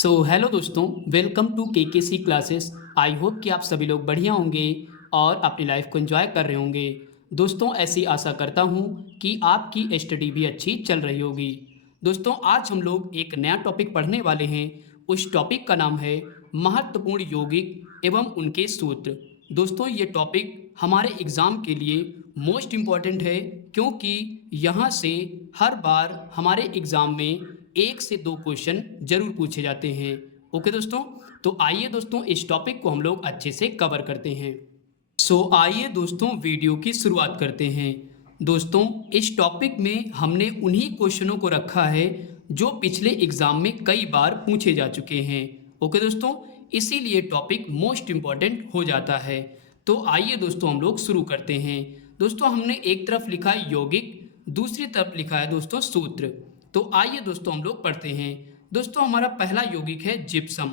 Hello दोस्तों, welcome to KKC classes. I hope कि आप सभी लोग बढ़िया होंगे और अपनी लाइफ को एंजॉय कर रहे होंगे। दोस्तों, ऐसी आशा करता हूँ कि आपकी स्टडी भी अच्छी चल रही होगी। दोस्तों, आज हम लोग एक नया टॉपिक पढ़ने वाले हैं। उस टॉपिक का नाम है महत्वपूर्ण यौगिक एवं उनके सूत्र। दोस्तों, ये टॉपिक हमारे एग्ज़ाम के लिए मोस्ट इम्पॉर्टेंट है, क्योंकि यहाँ से हर बार हमारे एग्ज़ाम में 1 से 2 क्वेश्चन ज़रूर पूछे जाते हैं। ओके दोस्तों, तो आइए दोस्तों इस टॉपिक को हम लोग अच्छे से कवर करते हैं। आइए दोस्तों वीडियो की शुरुआत करते हैं। दोस्तों, इस टॉपिक में हमने उन्हीं क्वेश्चनों को रखा है जो पिछले एग्ज़ाम में कई बार पूछे जा चुके हैं। ओके दोस्तों, इसीलिए टॉपिक मोस्ट इम्पॉर्टेंट हो जाता है। तो आइए दोस्तों हम लोग शुरू करते हैं। दोस्तों, हमने एक तरफ लिखा है यौगिक, दूसरी तरफ लिखा है दोस्तों सूत्र। तो आइए दोस्तों हम लोग पढ़ते हैं। दोस्तों, हमारा पहला यौगिक है जिप्सम।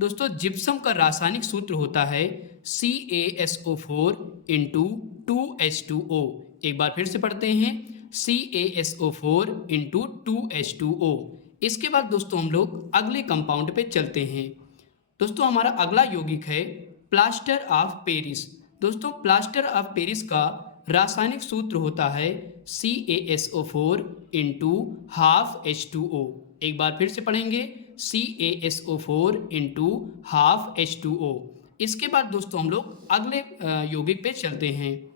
दोस्तों, जिप्सम का रासायनिक सूत्र होता है CaSO4 इंटू 2H2O। एक बार फिर से पढ़ते हैं, CaSO4 इंटू 2H2O। इसके बाद दोस्तों हम लोग अगले कंपाउंड पे चलते हैं। दोस्तों, हमारा अगला यौगिक है प्लास्टर ऑफ पेरिस। दोस्तों, प्लास्टर ऑफ पेरिस का रासायनिक सूत्र होता है CaSO4 इंटू हाफ H2O। एक बार फिर से पढ़ेंगे, CaSO4 इंटू हाफ H2O। इसके बाद दोस्तों हम लोग अगले यौगिक पे चलते हैं।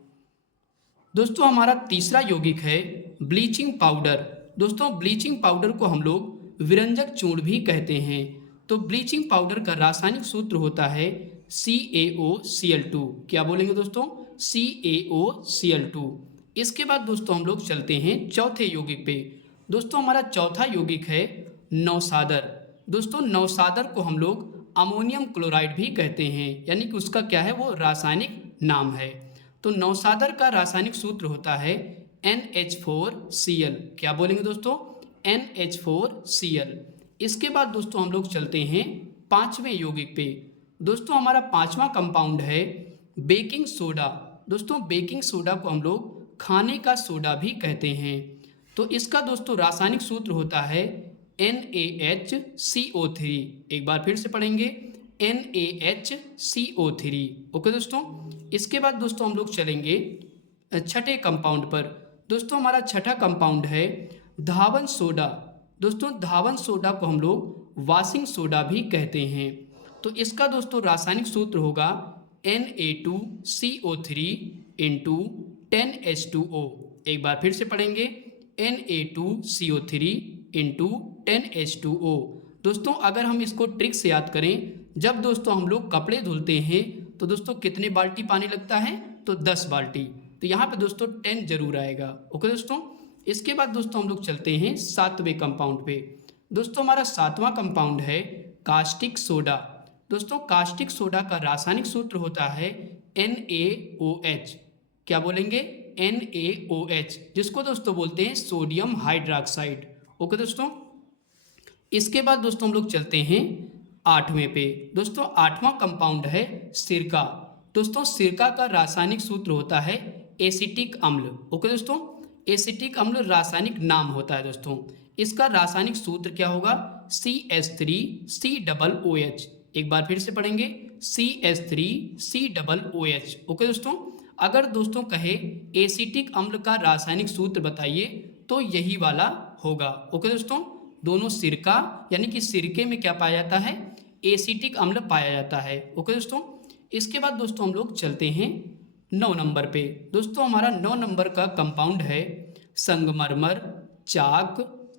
दोस्तों, हमारा तीसरा यौगिक है ब्लीचिंग पाउडर। दोस्तों, ब्लीचिंग पाउडर को हम लोग विरंजक चूर्ण भी कहते हैं। तो ब्लीचिंग पाउडर का रासायनिक सूत्र होता है CaOCl2। क्या बोलेंगे दोस्तों? CaOCl2। इसके बाद दोस्तों हम लोग चलते हैं चौथे यौगिक पे। दोस्तों, हमारा चौथा यौगिक है नौसादर। दोस्तों, नौसादर को हम लोग अमोनियम क्लोराइड भी कहते हैं, यानी कि उसका क्या है, वो रासायनिक नाम है। तो नौसादर का रासायनिक सूत्र होता है NH4Cl। क्या बोलेंगे दोस्तों? NH4Cl। इसके बाद दोस्तों हम लोग चलते हैं पांचवें यौगिक पे। दोस्तों, हमारा पांचवा कंपाउंड है बेकिंग सोडा। दोस्तों, बेकिंग सोडा को हम लोग खाने का सोडा भी कहते हैं। तो इसका दोस्तों रासायनिक सूत्र होता है NaHCO3। एक बार फिर से पढ़ेंगे, NaHCO3। ओके दोस्तों, इसके बाद दोस्तों हम लोग चलेंगे छठे कंपाउंड पर। दोस्तों, हमारा छठा कंपाउंड है धावन सोडा। दोस्तों, धावन सोडा को हम लोग वॉशिंग सोडा भी कहते हैं। तो इसका दोस्तों रासायनिक सूत्र होगा Na2CO3 इंटू 10H2O। एक बार फिर से पढ़ेंगे, Na2CO3 इंटू 10H2O। दोस्तों, अगर हम इसको ट्रिक से याद करें, जब दोस्तों हम लोग कपड़े धुलते हैं तो दोस्तों कितने बाल्टी पानी लगता है? तो 10 बाल्टी। तो यहाँ पे दोस्तों 10 जरूर आएगा। ओके दोस्तों, इसके बाद दोस्तों हम लोग चलते हैं सातवें कंपाउंड पे। दोस्तों, हमारा सातवां कंपाउंड है कास्टिक सोडा। दोस्तों, कास्टिक सोडा का रासायनिक सूत्र होता है NaOH। क्या बोलेंगे? NaOH, जिसको दोस्तों बोलते हैं सोडियम हाइड्रोक्साइड। ओके दोस्तों, इसके बाद दोस्तों हम लोग चलते हैं आठवें पे। दोस्तों, आठवां कंपाउंड है सिरका। दोस्तों, सिरका का रासायनिक सूत्र होता है एसिटिक अम्ल। ओके दोस्तों, एसिटिक अम्ल रासायनिक नाम होता है। दोस्तों, इसका रासायनिक सूत्र क्या होगा? CH3COOH। एक बार फिर से पढ़ेंगे, CH3COOH। ओके दोस्तों, अगर दोस्तों कहे एसिटिक अम्ल का रासायनिक सूत्र बताइए तो यही वाला होगा। ओके दोस्तों, दोनों सिरका यानी कि सिरके में क्या पाया जाता है? एसिटिक अम्ल पाया जाता है। ओके दोस्तों, इसके बाद दोस्तों हम लोग चलते हैं 9 नंबर पे। दोस्तों, हमारा 9 नंबर का कंपाउंड है संगमरमर, चाक,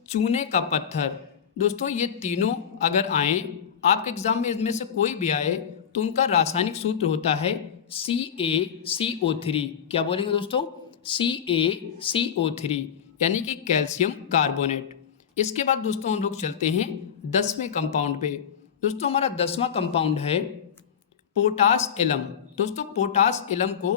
चूने का पत्थर। दोस्तों, ये तीनों अगर आए आपके एग्जाम में, इनमें से कोई भी आए तो उनका रासायनिक सूत्र होता है CaCO3। क्या बोलेंगे दोस्तों? CaCO3 यानी कि कैल्शियम कार्बोनेट। इसके बाद दोस्तों हम लोग चलते हैं 10वें कंपाउंड पे। दोस्तों, हमारा 10वां कंपाउंड है पोटास एलम। दोस्तों, पोटास एलम को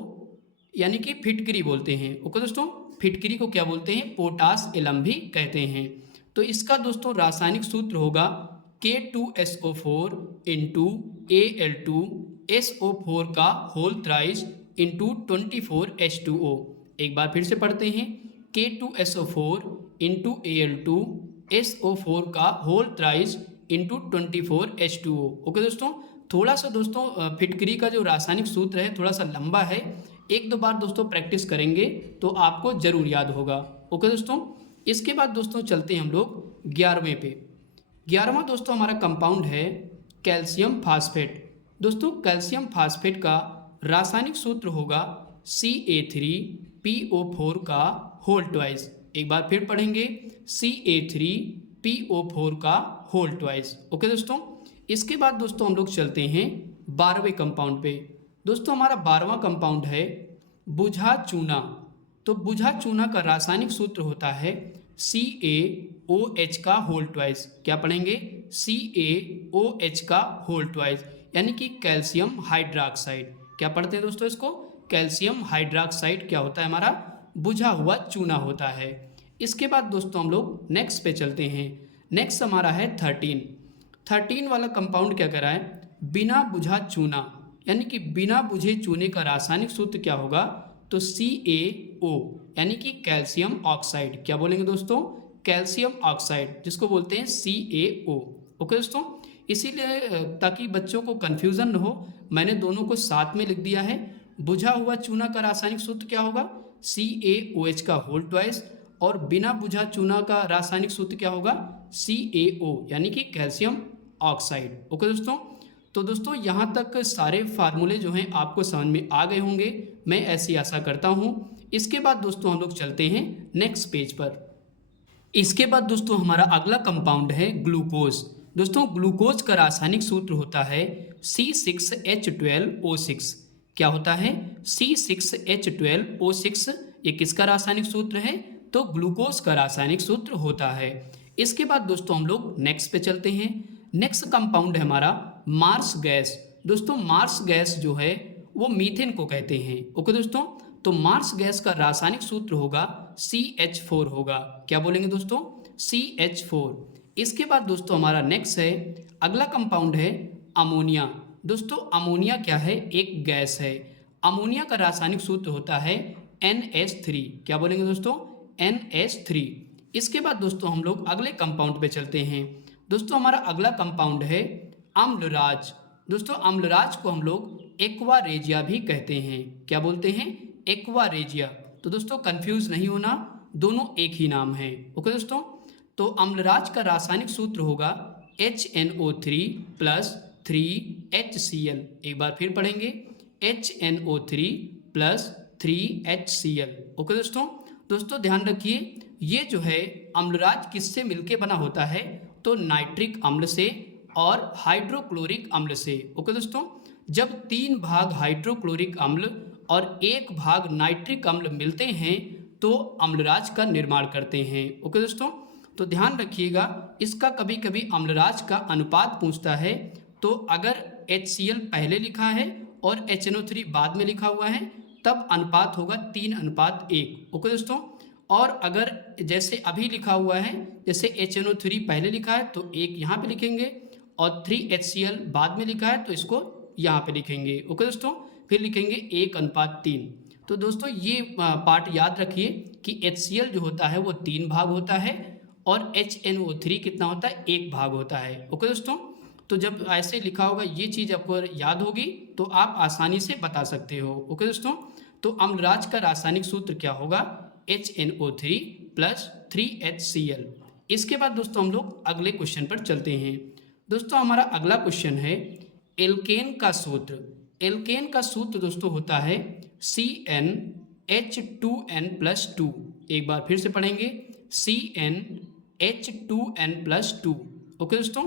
यानी कि फिटकरी बोलते हैं। ओके दोस्तों, फिटकरी को क्या बोलते हैं? पोटास एलम भी कहते हैं। तो इसका दोस्तों रासायनिक सूत्र होगा K2SO4 इंटू Al2SO4 का होल थ्राइस इंटू 24H2O। एक बार फिर से पढ़ते हैं, K2SO4 इंटू Al2SO4 का whole thrice into 24H2O। Okay दोस्तों, थोड़ा सा दोस्तों फिटकरी का जो रासायनिक सूत्र है थोड़ा सा लंबा है, एक दो बार दोस्तों प्रैक्टिस करेंगे तो आपको ज़रूर याद होगा। ओके दोस्तों, इसके बाद दोस्तों चलते हैं हम लोग 11वें पे। 11वां दोस्तों हमारा कंपाउंड है कैल्शियम फास्फेट। दोस्तों कैल्शियम फास्फेट का रासायनिक सूत्र होगा Ca3PO4 का होल ट्वाइस। एक बार फिर पढ़ेंगे, Ca3PO4 का होल ट्वाइस। ओके दोस्तों, इसके बाद दोस्तों हम लोग चलते हैं 12वें कंपाउंड पे। दोस्तों हमारा 12वां कंपाउंड है बुझा चूना। तो बुझा चूना का रासायनिक सूत्र होता है CaOH का होल ट्वाइस। क्या पढ़ेंगे? CaOH का होल ट्वाइस, यानी कि कैल्शियम हाइड्रोक्साइड। क्या पढ़ते हैं दोस्तों इसको? कैल्शियम हाइड्रोक्साइड क्या होता है? हमारा बुझा हुआ चूना होता है। इसके बाद दोस्तों हम लोग नेक्स्ट पे चलते हैं। नेक्स्ट हमारा है 13 वाला कंपाउंड क्या करा है? बिना बुझा चूना, यानी कि बिना बुझे चूने का रासायनिक सूत्र क्या होगा? तो CaO, यानी कि कैल्शियम ऑक्साइड। क्या बोलेंगे दोस्तों? कैल्शियम ऑक्साइड, जिसको बोलते हैं CaO। ओके दोस्तों, इसीलिए ताकि बच्चों को कन्फ्यूज़न न हो, मैंने दोनों को साथ में लिख दिया है। बुझा हुआ चूना का रासायनिक सूत्र क्या होगा? CaOH का होल ट्वाइस, और बिना बुझा चूना का रासायनिक सूत्र क्या होगा? CaO, यानी कि कैल्शियम ऑक्साइड। ओके दोस्तों, तो दोस्तों यहाँ तक सारे फार्मूले जो हैं आपको समझ में आ गए होंगे, मैं ऐसी आशा करता हूँ। इसके बाद दोस्तों हम लोग चलते हैं नेक्स्ट पेज पर। इसके बाद दोस्तों हमारा अगला कंपाउंड है ग्लूकोज। दोस्तों ग्लूकोज का रासायनिक सूत्र होता है C6H12O6। क्या होता है? C6H12O6। ये किसका रासायनिक सूत्र है? तो ग्लूकोज का रासायनिक सूत्र होता है। इसके बाद दोस्तों हम लोग नेक्स्ट पे चलते हैं। नेक्स्ट कंपाउंड है हमारा मार्स गैस। दोस्तों मार्स गैस जो है वो मीथेन को कहते हैं। ओके दोस्तों, तो मार्स गैस का रासायनिक सूत्र होगा CH4 होगा। क्या बोलेंगे दोस्तों? CH4। इसके बाद दोस्तों हमारा नेक्स्ट है, अगला कंपाउंड है अमोनिया। दोस्तों अमोनिया क्या है? एक गैस है। अमोनिया का रासायनिक सूत्र होता है NH3। क्या बोलेंगे दोस्तों? NH3। इसके बाद दोस्तों हम लोग अगले कंपाउंड पे चलते हैं। दोस्तों हमारा अगला कंपाउंड है अम्लराज। दोस्तों अम्लराज को हम लोग एक्वा रेजिया भी कहते हैं। क्या बोलते हैं? Aqua regia. तो दोस्तों कंफ्यूज नहीं होना, दोनों एक ही नाम है। ओके दोस्तों, तो अम्लराज का रासायनिक सूत्र होगा HNO3 प्लस 3HCl। एक बार फिर पढ़ेंगे, HNO3 प्लस 3HCl। ओके दोस्तों ध्यान रखिए, ये जो है अम्लराज किससे मिलके बना होता है? तो नाइट्रिक अम्ल से और हाइड्रोक्लोरिक अम्ल से। ओके दोस्तों, जब 3 भाग हाइड्रोक्लोरिक अम्ल और 1 भाग नाइट्रिक अम्ल मिलते हैं तो अम्लराज का निर्माण करते हैं। ओके दोस्तों, तो ध्यान रखिएगा, इसका कभी कभी अम्लराज का अनुपात पूछता है, तो अगर HCl पहले लिखा है और HNO3 बाद में लिखा हुआ है तब अनुपात होगा 3:1। ओके दोस्तों, और अगर जैसे अभी लिखा हुआ है, जैसे HNO3 पहले लिखा है तो 1 यहाँ पे लिखेंगे, और 3HCl बाद में लिखा है तो इसको यहाँ पे लिखेंगे। ओके दोस्तों, फिर लिखेंगे 1:3। तो दोस्तों ये पार्ट याद रखिए कि HCl जो होता है वो 3 भाग होता है और HNO3 कितना होता है? 1 भाग होता है। ओके दोस्तों, तो जब ऐसे लिखा होगा ये चीज़ आपको याद होगी तो आप आसानी से बता सकते हो। ओके दोस्तों, तो अम्लराज का रासायनिक सूत्र क्या होगा? HNO3 plus 3HCl। इसके बाद दोस्तों हम लोग अगले क्वेश्चन पर चलते हैं। दोस्तों हमारा अगला क्वेश्चन है एल्केन का सूत्र। एल्केन का सूत्र दोस्तों होता है CnH2n+2। एक बार फिर से पढ़ेंगे, CnH2n+2। ओके दोस्तों,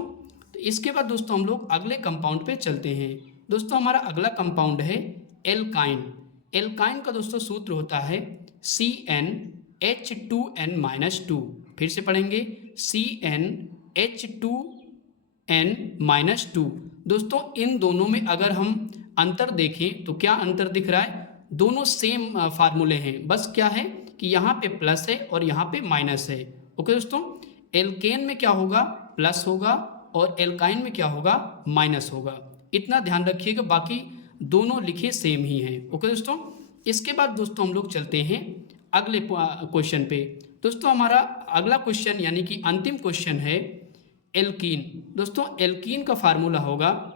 तो इसके बाद दोस्तों हम लोग अगले कंपाउंड पे चलते हैं। दोस्तों हमारा अगला कंपाउंड है एल्काइन। एल्काइन का दोस्तों सूत्र होता है CnH2n-2। फिर से पढ़ेंगे, CnH2n-2। दोस्तों इन दोनों में अगर हम अंतर देखें तो क्या अंतर दिख रहा है? दोनों सेम फार्मूले हैं, बस क्या है कि यहाँ पे प्लस है और यहाँ पे माइनस है। ओके दोस्तों, एल्केन में क्या होगा? प्लस होगा, और एल्काइन में क्या होगा? माइनस होगा। इतना ध्यान रखिएगा, बाकी दोनों लिखे सेम ही हैं। ओके दोस्तों, इसके बाद दोस्तों हम लोग चलते हैं अगले क्वेश्चन पे। दोस्तों हमारा अगला क्वेश्चन यानी कि अंतिम क्वेश्चन है एल्कीन। दोस्तों एल्कीन का फार्मूला होगा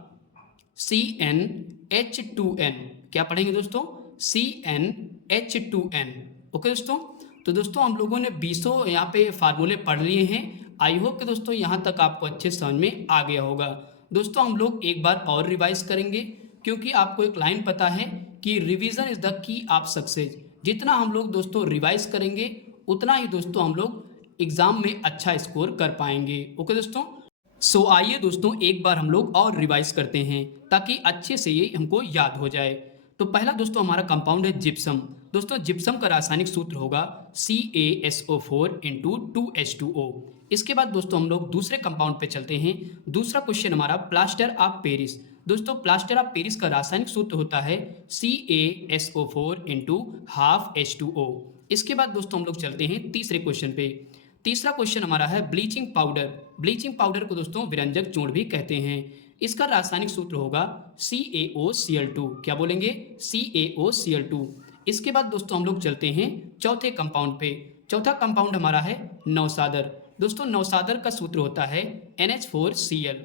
CnH2n। क्या पढ़ेंगे दोस्तों? CnH2n। ओके दोस्तों, तो दोस्तों हम लोगों ने 20 यहाँ पे फार्मूले पढ़ लिए हैं। आई होप कि दोस्तों यहाँ तक आपको अच्छे समझ में आ गया होगा। दोस्तों हम लोग एक बार और रिवाइज करेंगे, क्योंकि आपको एक लाइन पता है कि revision is the key of success. जितना हम लोग दोस्तों रिवाइज करेंगे उतना ही दोस्तों हम लोग एग्जाम में अच्छा स्कोर कर पाएंगे। ओके दोस्तों, सो आइए दोस्तों एक बार हम लोग और रिवाइज करते हैं ताकि अच्छे से ये हमको याद हो जाए। तो पहला दोस्तों हमारा कंपाउंड है जिप्सम। दोस्तों जिप्सम का रासायनिक सूत्र होगा CaSO4 इंटू 2H2O। इसके बाद दोस्तों हम लोग दूसरे कंपाउंड पे चलते हैं। दूसरा क्वेश्चन हमारा प्लास्टर ऑफ पेरिस। दोस्तों प्लास्टर ऑफ पेरिस का रासायनिक सूत्र होता है CaSO4 इंटू हाफ H2O। इसके बाद दोस्तों हम लोग चलते हैं तीसरे क्वेश्चन पे। तीसरा क्वेश्चन हमारा है ब्लीचिंग पाउडर। ब्लीचिंग पाउडर को दोस्तों विरंजक चूर्ण भी कहते हैं। इसका रासायनिक सूत्र होगा CaOCl2। क्या बोलेंगे? CaOCl2। इसके बाद दोस्तों हम लोग चलते हैं चौथे कंपाउंड पे। चौथा कंपाउंड हमारा है नौसादर। दोस्तों नौसादर का सूत्र होता है NH4Cl।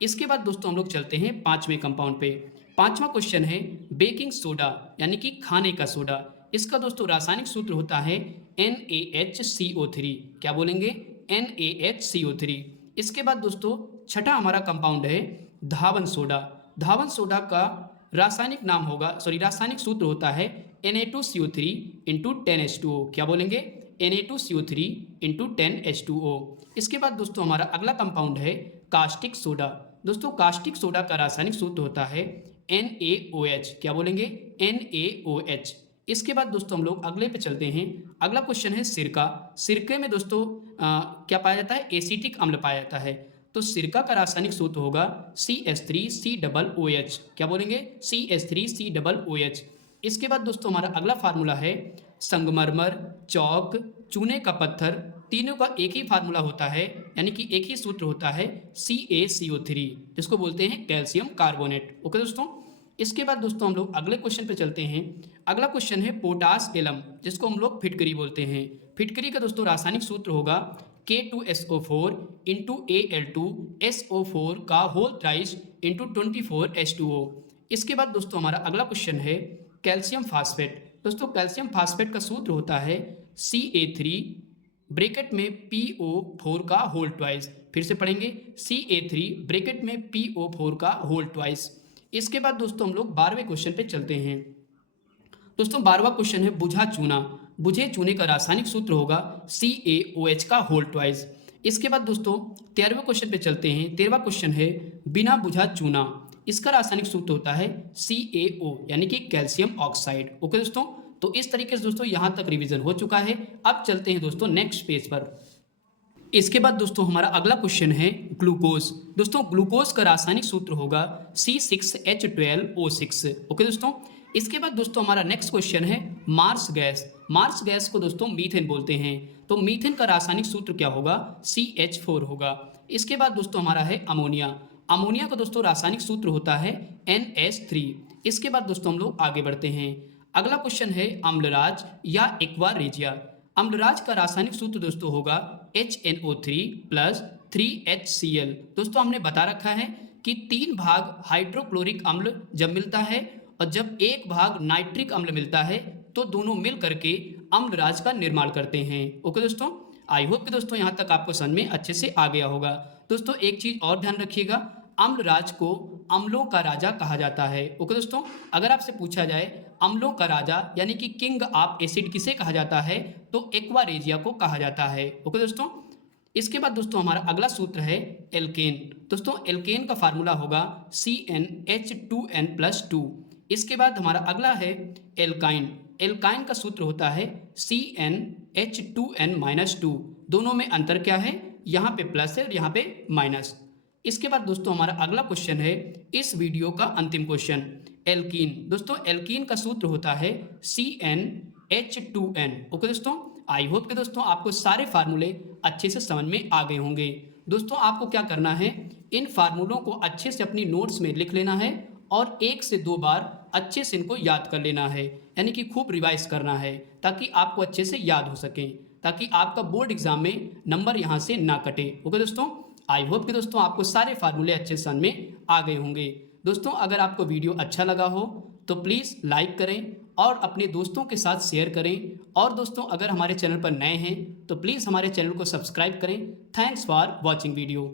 इसके बाद दोस्तों हम लोग चलते हैं पांचवें कंपाउंड पे। पांचवा क्वेश्चन है बेकिंग सोडा यानी कि खाने का सोडा। इसका दोस्तों रासायनिक सूत्र होता है NaHCO3। क्या बोलेंगे? NaHCO3। इसके बाद दोस्तों छठा हमारा कंपाउंड है धावन सोडा। धावन सोडा का रासायनिक नाम होगा रासायनिक सूत्र होता है Na2CO3 इंटू 10H2O। क्या बोलेंगे? Na2CO3 into 10H2O। इसके बाद दोस्तों हमारा अगला कंपाउंड है कास्टिक सोडा। दोस्तों कास्टिक सोडा का रासायनिक सूत्र होता है NaOH। क्या बोलेंगे? NaOH। इसके बाद दोस्तों हम लोग अगले पे चलते हैं। अगला क्वेश्चन है सिरका। सिरके में दोस्तों क्या पाया जाता है? एसिटिक अम्ल पाया जाता है। तो सिरका का रासायनिक सूत्र होगा CH3COOH। क्या बोलेंगे? CH3COOH। इसके बाद दोस्तों हमारा अगला फार्मूला है संगमरमर, चौक, चूने का पत्थर, तीनों का एक ही फार्मूला होता है, यानी कि एक ही सूत्र होता है CaCO3, जिसको बोलते हैं कैल्शियम कार्बोनेट। ओके दोस्तों, इसके बाद दोस्तों हम लोग अगले क्वेश्चन पे चलते हैं। अगला क्वेश्चन है पोटास एलम, जिसको हम लोग फिटकरी बोलते हैं। फिटकरी का दोस्तों रासायनिक सूत्र होगा K2SO4 इंटू Al2SO4 का होल थ्राइस इंटू 24H2O। इसके बाद दोस्तों हमारा अगला क्वेश्चन है कैल्शियम फास्फेट। दोस्तों कैल्शियम फास्फेट का सूत्र होता है Ca3 ब्रैकेट में PO4 का होल ट्वाइस। फिर से पढ़ेंगे Ca3 ब्रैकेट में PO4 का होल ट्वाइस। इसके बाद दोस्तों हम लोग 12वें क्वेश्चन पे चलते हैं। दोस्तों 12वां क्वेश्चन है बुझा चूना। बुझे चूने का रासायनिक सूत्र होगा CaOH का होल ट्वाइस। इसके बाद दोस्तों 13वें क्वेश्चन पे चलते हैं। 13वां क्वेश्चन है बिना बुझा चूना। इसका रासायनिक सूत्र होता है CaO यानी कि कैल्शियम ऑक्साइड। ओके दोस्तों, तो इस तरीके से दोस्तों यहाँ तक रिवीजन हो चुका है। अब चलते हैं दोस्तों नेक्स्ट पेज पर। इसके बाद दोस्तों हमारा अगला क्वेश्चन है ग्लूकोज। दोस्तों ग्लूकोज का रासायनिक सूत्र होगा C6H12O6। ओके दोस्तों, इसके बाद दोस्तों हमारा नेक्स्ट क्वेश्चन है मार्स गैस। मार्स गैस को दोस्तों मीथेन बोलते हैं। तो मीथेन का रासायनिक सूत्र क्या होगा? CH4 होगा। इसके बाद दोस्तों हमारा है अमोनिया। अमोनिया का दोस्तों रासायनिक सूत्र होता है NH3। इसके बाद दोस्तों हम लोग आगे बढ़ते हैं। अगला क्वेश्चन है अम्लराज या एक्वा रेजिया। अम्लराज का रासायनिक सूत्र दोस्तों होगा HNO3 प्लस 3HCl। दोस्तों हमने बता रखा है कि 3 भाग हाइड्रोक्लोरिक अम्ल जब मिलता है और जब 1 भाग नाइट्रिक अम्ल मिलता है तो दोनों मिल करके अम्लराज का निर्माण करते हैं। ओके दोस्तों, आई होप कि दोस्तों यहाँ तक आपको समझ में अच्छे से आ गया होगा। दोस्तों एक चीज और ध्यान रखिएगा, अम्लराज को अम्लों का राजा कहा जाता है। ओके दोस्तों, अगर आपसे पूछा जाए अम्लों का राजा यानी कि किंग ऑफ एसिड किसे कहा जाता है, तो एक्वा रेजिया को कहा जाता है। ओके दोस्तों, इसके बाद दोस्तों हमारा अगला सूत्र है एल्केन। दोस्तों एल्केन का फार्मूला होगा CnH2n+2। इसके बाद हमारा अगला है एल्काइन। एल्काइन का सूत्र होता है CnH2n-2। दोनों में अंतर क्या है? यहाँ पे प्लस है और यहाँ पे माइनस। इसके बाद दोस्तों हमारा अगला क्वेश्चन है इस वीडियो का अंतिम क्वेश्चन एल्कीन। दोस्तों एल्कीन का सूत्र होता है CnH2n। ओके दोस्तों, आई होप कि दोस्तों आपको सारे फार्मूले अच्छे से समझ में आ गए होंगे। दोस्तों आपको क्या करना है, इन फार्मूलों को अच्छे से अपनी नोट्स में लिख लेना है और 1 से 2 बार अच्छे से इनको याद कर लेना है, यानी कि खूब रिवाइज करना है ताकि आपको अच्छे से याद हो सके, ताकि आपका बोर्ड एग्जाम में नंबर यहाँ से ना कटे। ओके दोस्तों, आई होप कि दोस्तों आपको सारे फार्मूले अच्छे समझ में आ गए होंगे। दोस्तों अगर आपको वीडियो अच्छा लगा हो तो प्लीज़ लाइक करें और अपने दोस्तों के साथ शेयर करें। और दोस्तों अगर हमारे चैनल पर नए हैं तो प्लीज़ हमारे चैनल को सब्सक्राइब करें। Thanks for watching video.